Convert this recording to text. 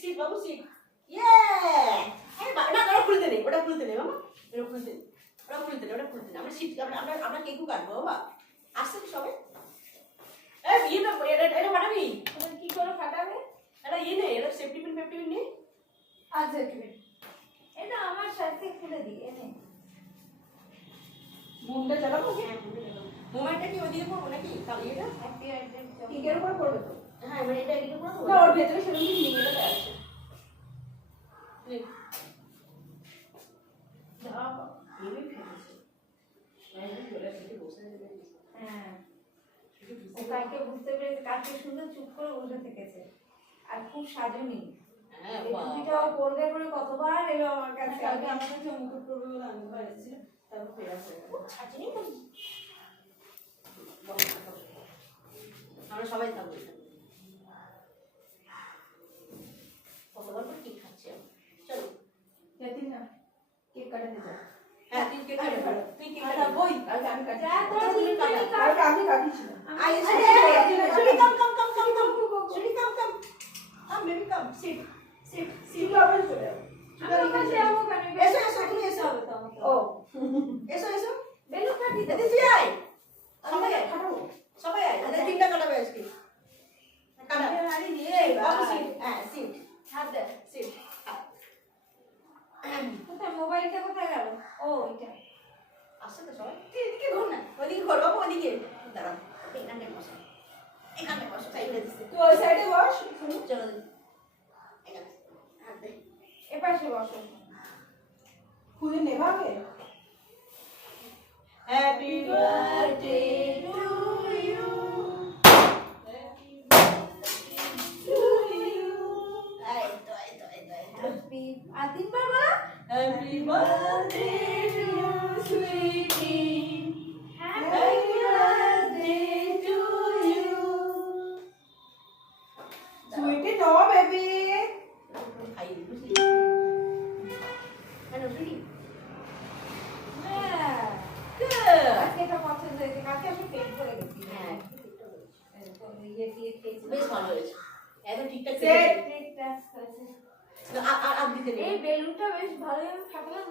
Seat বাবু seat ইয়ে না ওটা খুলতে নেই মামা ওটা খুলতে আমরা সিট আমরা কেকও কাটবো বাবা আসছে সবাই এটা ফাটাবি কি করে ফাটাবে? এটা এটা সেফটি পিন নেই আচ্ছা এটা আমার সাথে খুলে দিই এনে মুন্ডা চালাবো হ্যাঁ মুন্ডা চালাবো মোবাইলটা কি ওইদিকে করবো নাকি তাহলে এটা হ্যাপি বার্থডে কেকের উপর করবে তো হ্যাঁ মানে এটা এদিকে করবো না ওর ভেতরে সেরকম কিছু নিয়ে গেলে আছে দাও ভেবে ফেলেছে আমি বলে সেটা বসে দেবে হ্যাঁ ও কালকে বুঝতে পেরেছে কালকে সুন্দর চুপ করে বসে থেকেছে আর খুব সাজুনি হ্যাঁ টুপিটাও পরবে করে কতবার এলো আমার কাছে কালকে আমার কাছে মুকুট করবে বলে আমি এসেছি তারপর ফেরা হয়ে গেল ছাড়িনি তো আমরা সবাই থাকবো কতবার করে কেক খাচ্ছি চলো যেদিন না কেক কাটাতে যাও হ্যাঁ তুই কেক কাটে পারো তুই কেক কাটা বই কালকে আমি কাটি তুই কাটা আমি কাটিছিলাম আই শুনি কাম শুনি কাম বেবি কাম সিট আবার চলে আমার কাছে আমো কেন এসো তুমি এসো ও এসো বেলু কাটি দে দিদি আয় সবাই আয় আরে তিনটা কাটাবে আজকে কাটা আরে দিয়ে বাবু সিট হ্যাঁ সিট হাত দে সিট কোথায় মোবাইলটা কোথায় গেল ও এটা আসছে তো সবাই তুই এদিকে ঘুর না ওদিকে ঘর বাবু ওদিকে দাঁড়াও এখানে বসো সাইডে দিচ্ছে তুই ওই সাইডে বস চলো এখানে হাত দে এপাশে বসো খুলে নেভাবে happy birthday to you happy আর তিনবার বলা happy birthday to you sweetie happy birthday to you sweetie no baby খাই বুঝলি হ্যালো সুইটি হ্যাঁ good আজকে এটা পছন্দ হয়েছে কালকে আমি পেট ভরে গেছি হ্যাঁ ইয়ে দিয়ে খেয়েছি বেশ ভালো হয়েছে একদম ঠিকঠাক সেট ঠিকঠাক হয়েছে আর দিতে নেই এই বেলুনটা বেশ ভালোই আমি ফাটালাম